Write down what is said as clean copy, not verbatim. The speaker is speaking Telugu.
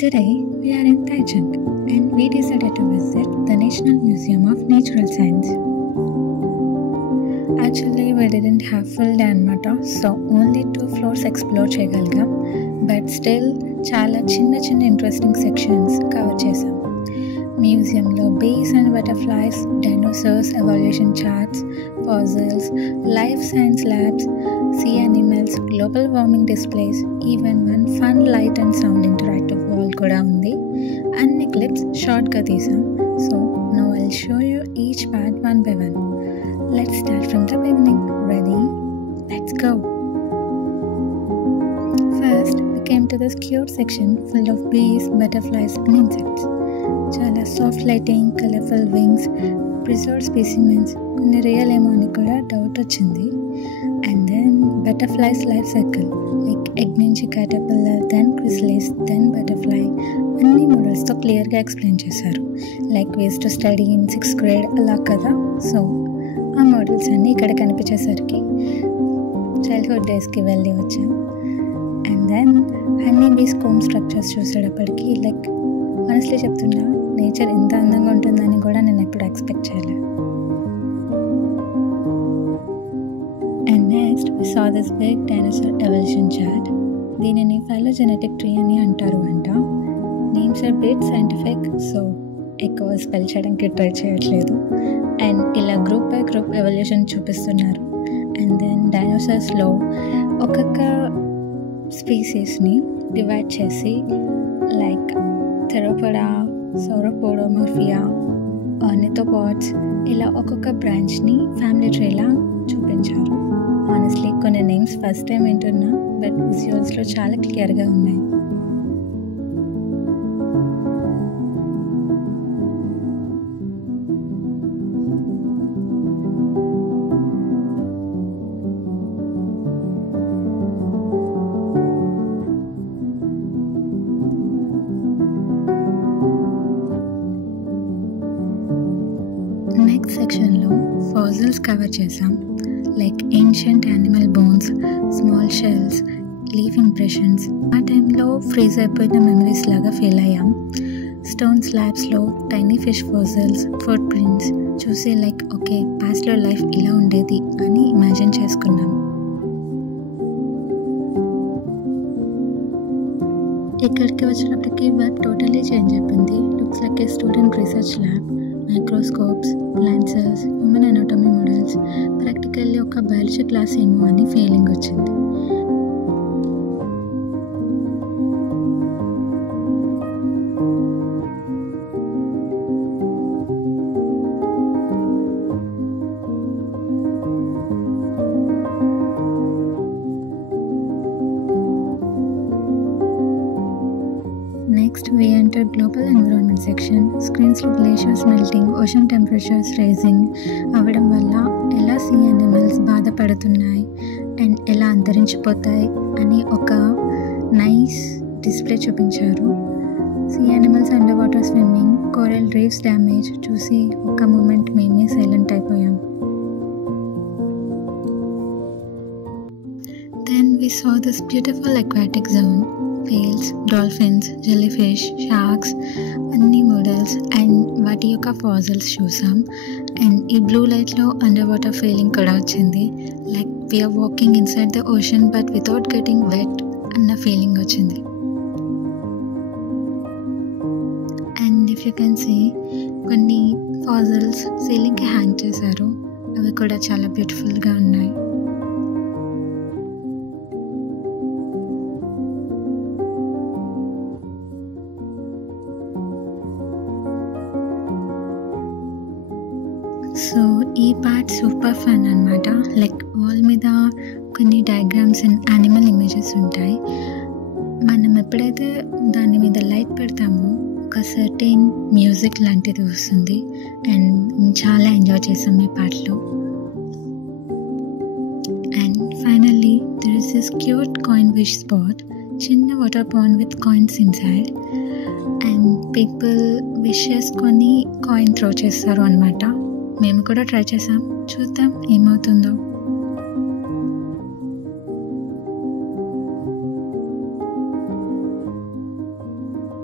Today we are in Taichung and we decided to visit the National Museum of Natural Science. Actually we didn't have full day anamata, so only 2 floors explore cheyagalgam, but still చాలా చిన్న ఇంట్రెస్టింగ్ సెక్షన్స్ కవర్ చేసాం. మ్యూజియంలో bees and butterflies, dinosaurs evolution charts, fossils, life science labs, sea animals, global warming displays, even one fun light and sound interactive wall కూడా ఉంది. అన్ని క్లిప్స్ షార్ట్గా తీసాం. So now I'll show you each part one by one. Let's start from the beginning. Ready? Let's go. First, we came to this cute section full of bees, butterflies and insects. Chala soft lighting, colorful wings, preserved specimens, కొన్ని రియల్ ఏమో అని కూడా డౌట్ వచ్చింది. And then butterflies life cycle, like egg నుంచి caterpillar, then chrysalis, then butterfly, అన్ని మోడల్స్తో క్లియర్గా ఎక్స్ప్లెయిన్ చేశారు. Like ways to study in 6th grade అలా కదా. సో ఆ మోడల్స్ అన్నీ ఇక్కడ కనిపించేసరికి చైల్డ్హుడ్ డేస్కి వెళ్ళి వచ్చాం. And then honey bees comb structures చూసేటప్పటికి లైక్ ఆనెస్ట్లీ చెప్తున్నా, నేచర్ ఎంత అందంగా ఉంటుందని కూడా నేను ఎప్పుడు ఎక్స్పెక్ట్ చేయలేదు. And next we saw this big dinosaur evolution chart. దీనిని ఫైలోజెనెటిక్ ట్రీ అని అంటారు అంట. Names are bit scientific, so ఎక్కువ స్పెల్ చేయడానికి ట్రై చేయట్లేదు. అండ్ ఇలా గ్రూప్ బై గ్రూప్ ఎవల్యూషన్ చూపిస్తున్నారు. అండ్ దెన్ డైనోసార్స్లో ఒక్కొక్క స్పీసీస్ని డివైడ్ చేసి లైక్ థెరోపోడా, సౌరోపోడోమోర్ఫియా, ఆర్నిథోపాడ్స్, ఇలా ఒక్కొక్క బ్రాంచ్ని ఫ్యామిలీ ట్రీలా చూపించారు. ఆనెస్ట్లీ కొన్ని నేమ్స్ ఫస్ట్ టైం వింటున్నా, బట్ విజువల్స్లో చాలా క్లియర్గా ఉన్నాయి. నెక్స్ట్ సెక్షన్లో ఫాసిల్స్ కవర్ చేసాం. Like ancient animal bones, small shells, leaf impressions. ఆ టైంలో ఫ్రీజ్ అయిపోయిన మెమరీస్ లాగా ఫీల్ అయ్యాం. స్టోన్ స్లాబ్స్లో tiny fish fossils, footprints చూసి లైక్ ఓకే, పాస్ట్లో లైఫ్ ఇలా ఉండేది అని ఇమాజిన్ చేసుకున్నాం. ఇక్కడికి వచ్చినప్పటికీ వర్క్ టోటలీ చేంజ్ అయిపోయింది. Looks like a student research lab. Microscopes, lenses, human anatomy models, practically ఒక బయాలజీ క్లాస్ ఏమో అని ఫీలింగ్ వచ్చింది. Next, we entered global environment section. Screens లో glaciers melting, ocean temperatures rising అవ్వడం వల్ల ఎలా సీ యానిమల్స్ బాధపడుతున్నాయి అండ్ ఎలా అంతరించిపోతాయి అని ఒక నైస్ డిస్ప్లే చూపించారు. See animals under water swimming, coral reefs damage చూసి ఒక మూమెంట్ మేమే సైలెంట్ అయిపోయాం. Then we saw this beautiful aquatic zone. Whales, dolphins, jellyfish, sharks, అన్ని మోడల్స్ అండ్ వాటి యొక్క ఫాసిల్స్ చూసాం. అండ్ ఈ బ్లూ లైట్లో అండర్ వాటర్ ఫీలింగ్ కూడా వచ్చింది. Like we're walking inside the ocean but without getting wet అన్న ఫీలింగ్ వచ్చింది. And if you can see కొన్ని ఫాసిల్స్ సీలింగ్కి హ్యాంగ్ చేశారు. అవి కూడా చాలా బ్యూటిఫుల్గా ఉన్నాయి. సో ఈ పార్ట్ సూపర్ ఫన్ అనమాట. లైక్ వాల్ మీద కొన్ని డయాగ్రామ్స్ అండ్ యానిమల్ ఇమేజెస్ ఉంటాయి. మనం ఎప్పుడైతే దాని మీద లైట్ పెడతామో ఒక సర్టెన్ మ్యూజిక్ లాంటిది వస్తుంది. అండ్ చాలా ఎంజాయ్ చేసాం ఈ పార్ట్లో. And finally there is this cute coin wish spot, చిన్న water pond with coins inside. And people wish చేసుకొని కాయిన్ త్రో చేస్తారు అనమాట. మేము కూడా ట్రై చేసాం, చూద్దాం ఏమవుతుందో.